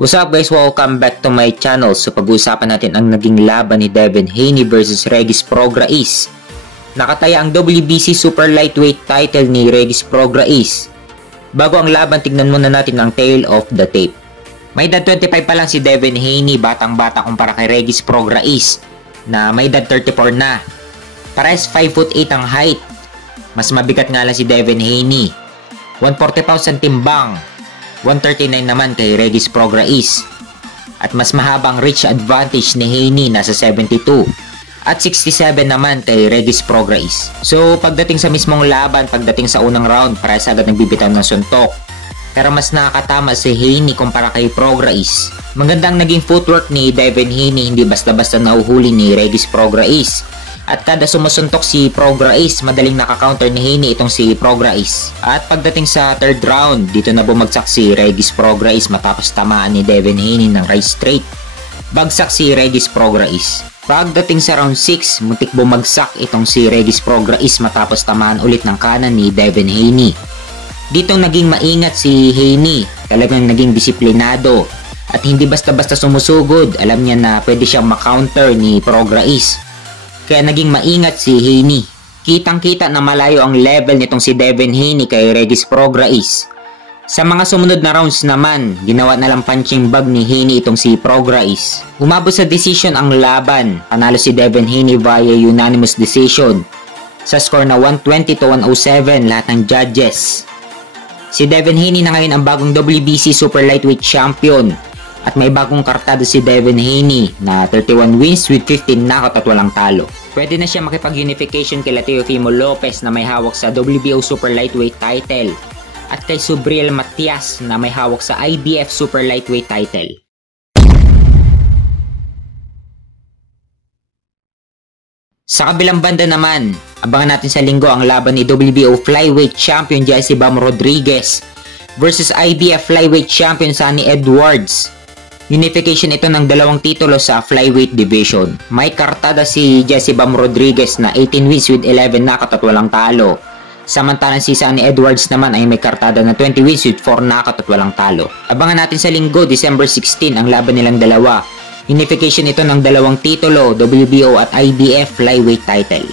What's up guys, welcome back to my channel. So pag-uusapan natin ang naging laban ni Devin Haney versus Regis Prograis. Nakataya ang WBC Super Lightweight title ni Regis Prograis. Bago ang laban, tignan muna natin ang tail of the tape. May edad 25 pa lang si Devin Haney, batang-bata kumpara kay Regis Prograis na may edad 34 na. Parehas 5'8" ang height. Mas mabigat nga lang si Devin Haney. 140 pounds ang timbang. 139 naman kay Regis Prograis. At mas mahabang reach advantage ni Haney, nasa 72. At 67 naman kay Regis Prograis. So pagdating sa mismong laban, pagdating sa unang round, parehas agad nagbibitaw ng suntok. Pero mas nakakatama si Haney kumpara kay Prograis. Magandang naging footwork ni Devin Haney, hindi basta-basta nauhuli ni Regis Prograis. At kada sumusuntok si Prograis, madaling nakakounter ni Haney itong si Prograis. At pagdating sa third round, dito na bumagsak si Regis Prograis matapos tamaan ni Devin Haney ng right straight. Bagsak si Regis Prograis. Pagdating sa round 6, muntik bumagsak itong si Regis Prograis matapos tamaan ulit ng kanan ni Devin Haney. Dito naging maingat si Haney, talagang naging disiplinado. At hindi basta-basta sumusugod, alam niya na pwede siyang makounter ni Prograis. Kaya naging maingat si Haney. Kitang-kita na malayo ang level nitong si Devin Haney kay Regis Prograis. Sa mga sumunod na rounds naman, ginawa na lang punching bag ni Haney itong si Prograis. Umabot sa decision ang laban. Panalo si Devin Haney via unanimous decision. Sa score na 120 to 107 lahat ng judges. Si Devin Haney na ngayon ang bagong WBC Super Lightweight Champion. At may bagong kartado si Devin Haney na 31 wins with 15 knockout at walang talo. Pwede na siya makipag-unification kay Teofimo Lopez na may hawak sa WBO Super Lightweight title at kay Subriel Matias na may hawak sa IBF Super Lightweight title. Sa kabilang banda naman, abangan natin sa linggo ang laban ni WBO Flyweight Champion Jesse Bam Rodriguez versus IBF Flyweight Champion Sunny Edwards. Unification ito ng dalawang titulo sa flyweight division. May kartada si Jesse Bam Rodriguez na 18 wins with 11 knockout at walang talo. Samantalang si Sunny Edwards naman ay may kartada na 20 wins with 4 knockout at walang talo. Abangan natin sa linggo, December 16, ang laban nilang dalawa. Unification ito ng dalawang titulo, WBO at IBF flyweight title.